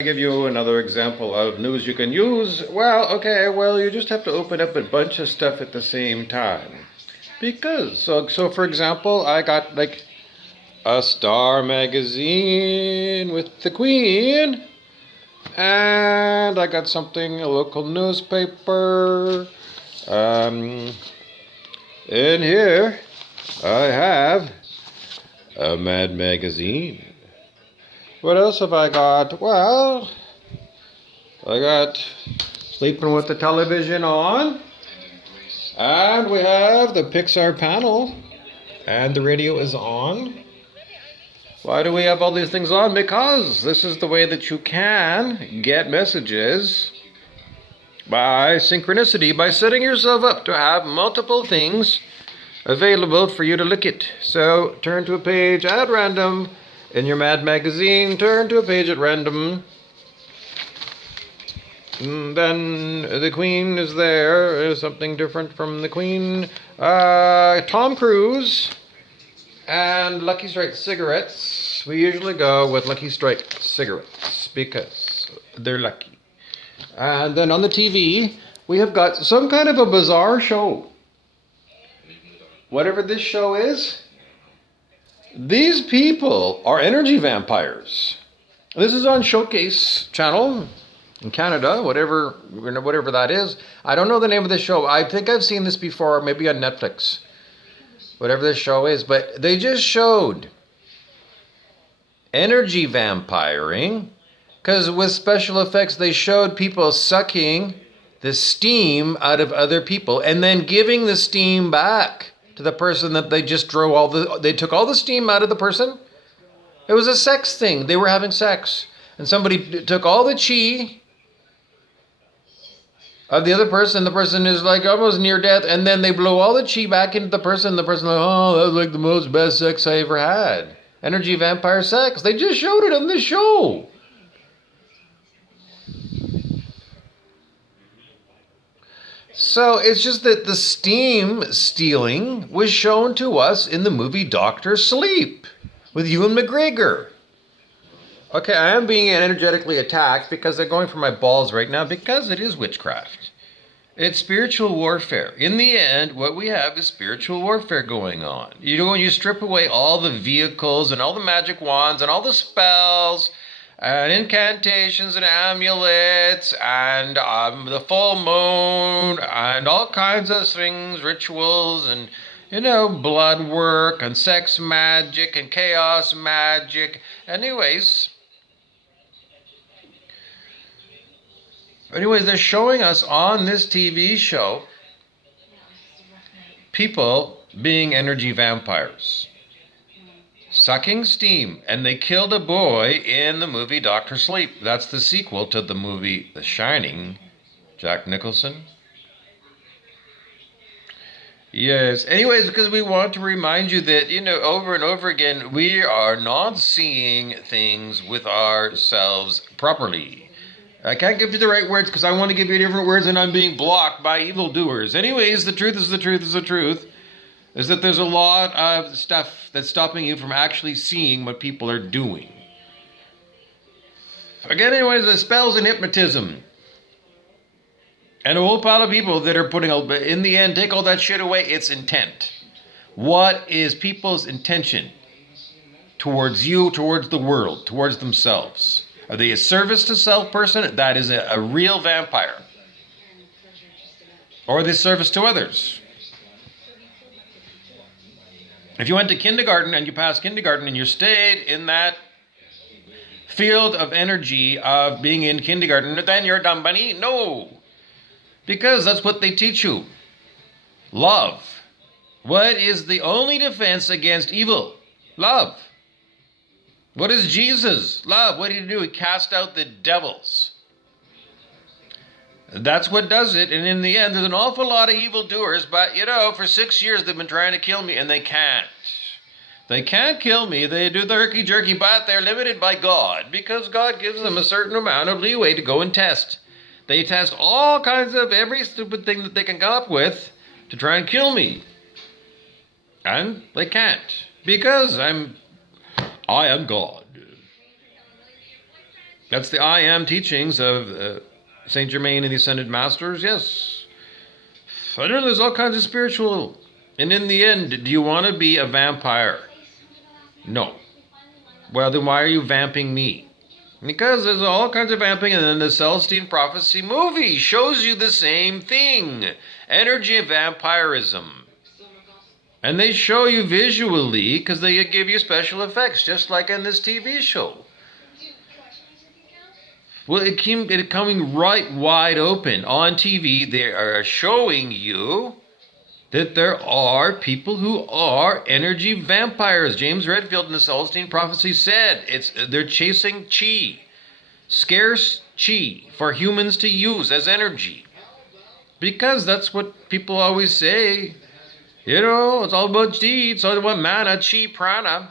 Give you another example of news you can use. Well, you just have to open up a bunch of stuff at the same time. So for example, I got like a Star magazine with the Queen, and I got something, a local newspaper. Um, in here, I have a Mad magazine. What else have I got? Well, I got Sleeping with the Television On. And we have the Pixar panel. And the radio is on. Why do we have all these things on? Because this is the way that you can get messages by synchronicity, by setting yourself up to have multiple things available for you to look at. So turn to a page at random in your Mad magazine. Turn to a page at random. Then the Queen is there. There's something different from the Queen. Tom Cruise and Lucky Strike cigarettes. We usually go with Lucky Strike cigarettes because they're lucky. And then on the TV, we have got some kind of a bizarre show. Whatever this show is, these people are energy vampires. This is on Showcase Channel in Canada, whatever that is. I don't know the name of the show. I think I've seen this before, maybe on Netflix. Whatever this show is, but they just showed energy vampiring, because with special effects they showed people sucking the steam out of other people and then giving the steam back to the person that they just they took all the steam out of the person. It was a sex thing. They were having sex. And somebody took all the chi of the other person. The person is like almost near death. And then they blow all the chi back into the person. The person like, oh, that was like the most best sex I ever had. Energy vampire sex. They just showed it on this show. So it's just that the steam stealing was shown to us in the movie Dr. Sleep with Ewan McGregor. Okay, I am being energetically attacked because they're going for my balls right now because it is witchcraft. It's spiritual warfare. In the end, what we have is spiritual warfare going on. You know, when you strip away all the vehicles and all the magic wands and all the spells and incantations and amulets and the full moon and all kinds of things, rituals and, blood work and sex magic and chaos magic. Anyways, they're showing us on this TV show people being energy vampires, sucking steam, and they killed a boy in the movie Dr. Sleep. That's the sequel to the movie The Shining, Jack Nicholson. Yes. Anyways, because we want to remind you that, over and over again, we are not seeing things with ourselves properly. I can't give you the right words because I want to give you different words and I'm being blocked by evildoers. Anyways, the truth is the truth is the truth. Is that there's a lot of stuff that's stopping you from actually seeing what people are doing. Again, anyways, the spells and hypnotism. And a whole pile of people that are in the end, take all that shit away, it's intent. What is people's intention towards you, towards the world, towards themselves? Are they a service to self person? That is a real vampire. Or are they service to others? If you went to kindergarten and you passed kindergarten and you stayed in that field of energy of being in kindergarten, then you're a dumb bunny? No. Because that's what they teach you. Love. What is the only defense against evil? Love. What is Jesus? Love. What did he do? He cast out the devils. That's what does it. And in the end, there's an awful lot of evildoers. But, for 6 years, they've been trying to kill me, and they can't. They can't kill me. They do the herky-jerky, but they're limited by God because God gives them a certain amount of leeway to go and test. They test all kinds of every stupid thing that they can come up with to try and kill me. And they can't because I am God. That's the I am teachings of Saint Germain and the Ascended Masters. Yes. I know there's all kinds of spiritual. And in the end, do you want to be a vampire? No. Well, then why are you vamping me? Because there's all kinds of vamping, and then the Celestine Prophecy movie shows you the same thing. Energy vampirism. And they show you visually because they give you special effects, just like in this TV show. Well, it coming right wide open on TV. They are showing you that there are people who are energy vampires. James Redfield in the Celestine Prophecy said they're chasing chi, scarce chi for humans to use as energy. Because that's what people always say. You know, it's all about chi, it's all about mana, chi, prana.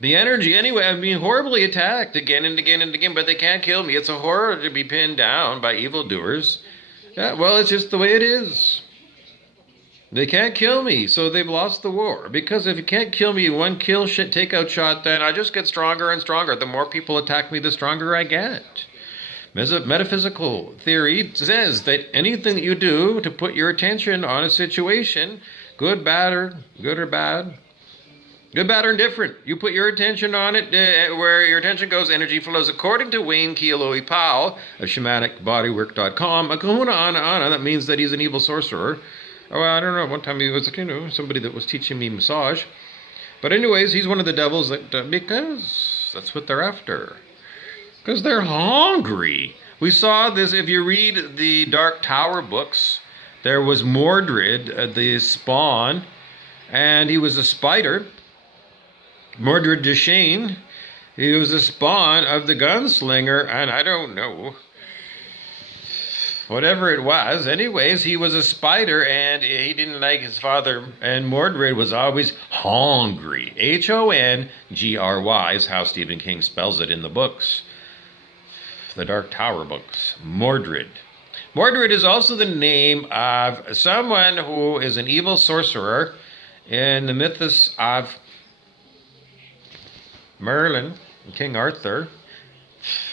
The energy, anyway, I'm being horribly attacked again and again and again, but they can't kill me. It's a horror to be pinned down by evildoers. Yeah, well, it's just the way it is. They can't kill me, so they've lost the war. Because if you can't kill me, one kill shit takeout shot, then I just get stronger and stronger. The more people attack me, the stronger I get. Metaphysical theory says that anything that you do to put your attention on a situation, good, bad, or bad, good, bad, or indifferent, you put your attention on it, where your attention goes, energy flows. According to Wayne Kealoe Powell of shamanicbodywork.com, a kahuna ana ana, that means that he's an evil sorcerer. Oh, I don't know. One time he was, somebody that was teaching me massage. But anyways, he's one of the devils that, because that's what they're after. Because they're hungry. We saw this, if you read the Dark Tower books, there was Mordred, the spawn, and he was a spider. Mordred Duchesne, he was a spawn of the gunslinger, and I don't know. Whatever it was. Anyways, he was a spider, and he didn't like his father. And Mordred was always hungry. Hongry is how Stephen King spells it in the books. The Dark Tower books. Mordred. Mordred is also the name of someone who is an evil sorcerer in the mythos of Merlin, King Arthur.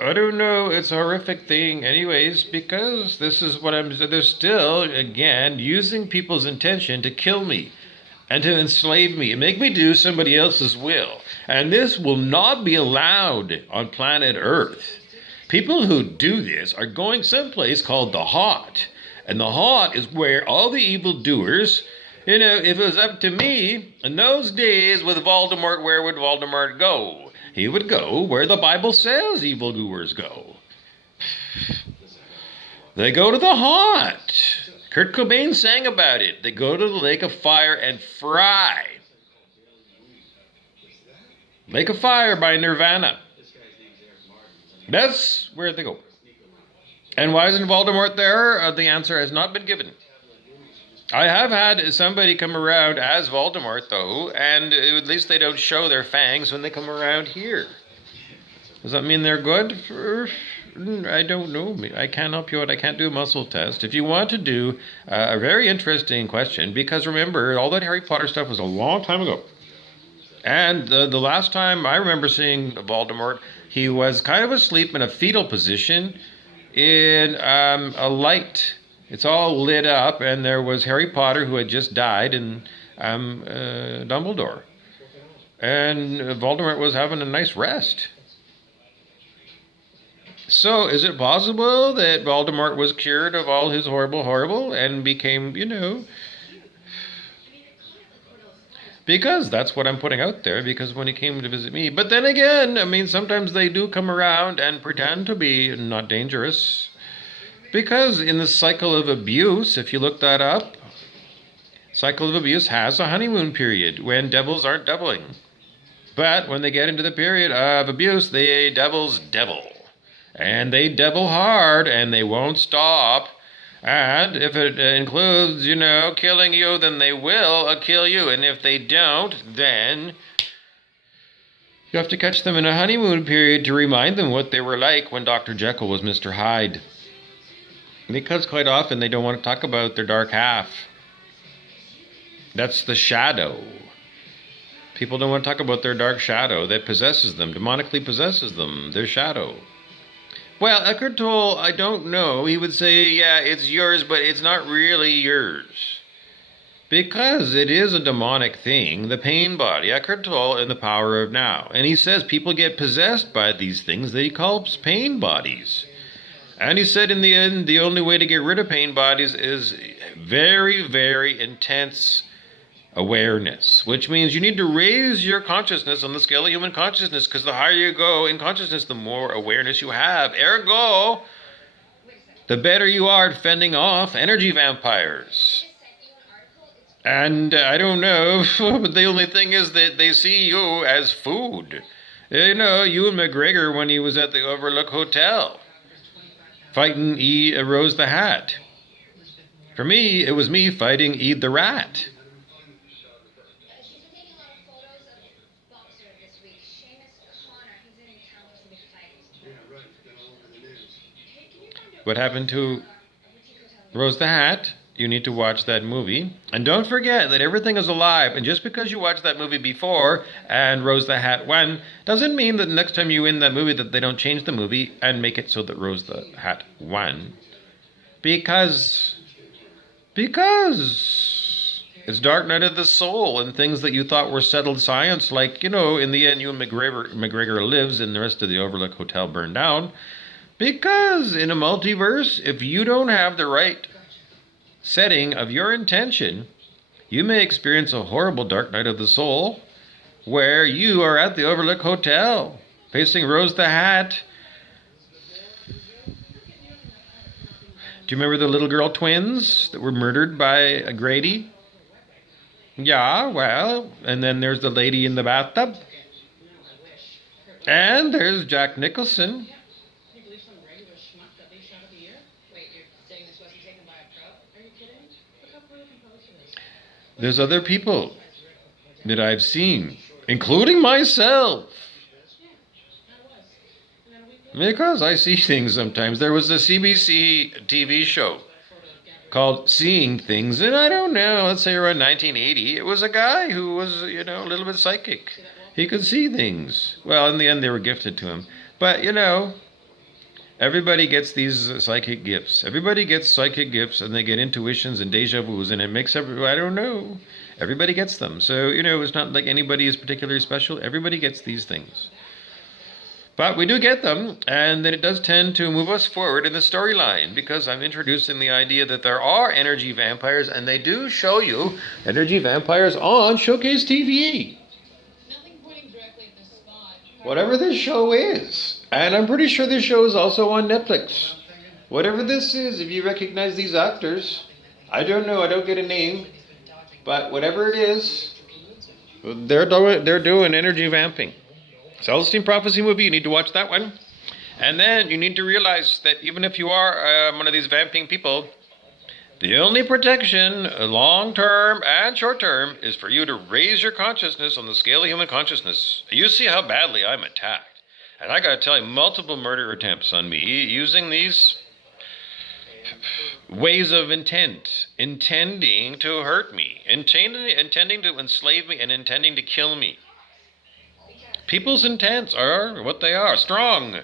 I don't know, it's a horrific thing anyways, because this is what they're still, again, using people's intention to kill me and to enslave me and make me do somebody else's will. And this will not be allowed on planet Earth. People who do this are going someplace called the Hot. And the Hot is where all the evildoers, if it was up to me, in those days with Voldemort, where would Voldemort go? He would go where the Bible says evildoers go. They go to the Hot. Kurt Cobain sang about it. They go to the lake of fire and fry. Lake of Fire by Nirvana. That's where they go. And why isn't Voldemort there? The answer has not been given. I have had somebody come around as Voldemort, though, and at least they don't show their fangs when they come around here. Does that mean they're good? I don't know. I can't help you out. I can't do a muscle test. If you want to do a very interesting question, because remember, all that Harry Potter stuff was a long time ago. And the last time I remember seeing Voldemort, he was kind of asleep in a fetal position in a light. It's all lit up, and there was Harry Potter who had just died, and Dumbledore. And Voldemort was having a nice rest. So, is it possible that Voldemort was cured of all his horrible, and became, because that's what I'm putting out there, because when he came to visit me. But then again, sometimes they do come around and pretend to be not dangerous. Because in the cycle of abuse, if you look that up, cycle of abuse has a honeymoon period when devils aren't deviling. But when they get into the period of abuse, the devils devil. And they devil hard, and they won't stop. And if it includes, killing you, then they will kill you. And if they don't, then you have to catch them in a honeymoon period to remind them what they were like when Dr. Jekyll was Mr. Hyde. Because quite often they don't want to talk about their dark half. That's the shadow. People don't want to talk about their dark shadow that possesses them, demonically possesses them, their shadow. Well, Eckhart Tolle, I don't know. He would say, yeah, it's yours, but it's not really yours. Because it is a demonic thing, the pain body, Eckhart Tolle in The Power of Now. And he says people get possessed by these things that he calls pain bodies. And he said in the end, the only way to get rid of pain bodies is very, very intense awareness, which means you need to raise your consciousness on the scale of human consciousness, because the higher you go in consciousness, the more awareness you have. Ergo, the better you are at fending off energy vampires. And I don't know, but the only thing is that they see you as food. You know, Ewan McGregor when he was at the Overlook Hotel fighting Rose the Hat. For me, it was me fighting Ede the Rat. What happened to Rose the Hat? You need to watch that movie. And don't forget that everything is alive. And just because you watched that movie before and Rose the Hat won, doesn't mean that the next time you win that movie that they don't change the movie and make it so that Rose the Hat won. Because it's Dark Night of the Soul and things that you thought were settled science. Like, you know, in the end, Ewan McGregor lives and the rest of the Overlook Hotel burned down. Because in a multiverse, if you don't have the right setting of your intention, you may experience a horrible dark night of the soul where you are at the Overlook Hotel facing Rose the Hat. Do you remember the little girl twins that were murdered by Grady? Yeah, well, and then there's the lady in the bathtub. And there's Jack Nicholson. There's other people that I've seen, including myself. Because I see things sometimes. There was a CBC TV show called Seeing Things, and I don't know, let's say around 1980, it was a guy who was, you know, a little bit psychic. He could see things. Well, in the end, they were gifted to him. But, you know, everybody gets these psychic gifts. Everybody gets psychic gifts, and they get intuitions and deja vus, and it makes everybody, I don't know. Everybody gets them. So, you know, it's not like anybody is particularly special. Everybody gets these things. But we do get them, and then it does tend to move us forward in the storyline, because I'm introducing the idea that there are energy vampires, and they do show you energy vampires on Showcase TV. Whatever this show is. And I'm pretty sure this show is also on Netflix. Whatever this is, if you recognize these actors, I don't know, I don't get a name, but whatever it is, they're doing energy vamping. Celestine Prophecy movie, you need to watch that one. And then you need to realize that even if you are one of these vamping people, the only protection, long-term and short-term, is for you to raise your consciousness on the scale of human consciousness. You see how badly I'm attacked. And I gotta tell you, multiple murder attempts on me using these ways of intent, intending to hurt me, intending to enslave me, and intending to kill me. People's intents are what they are, strong.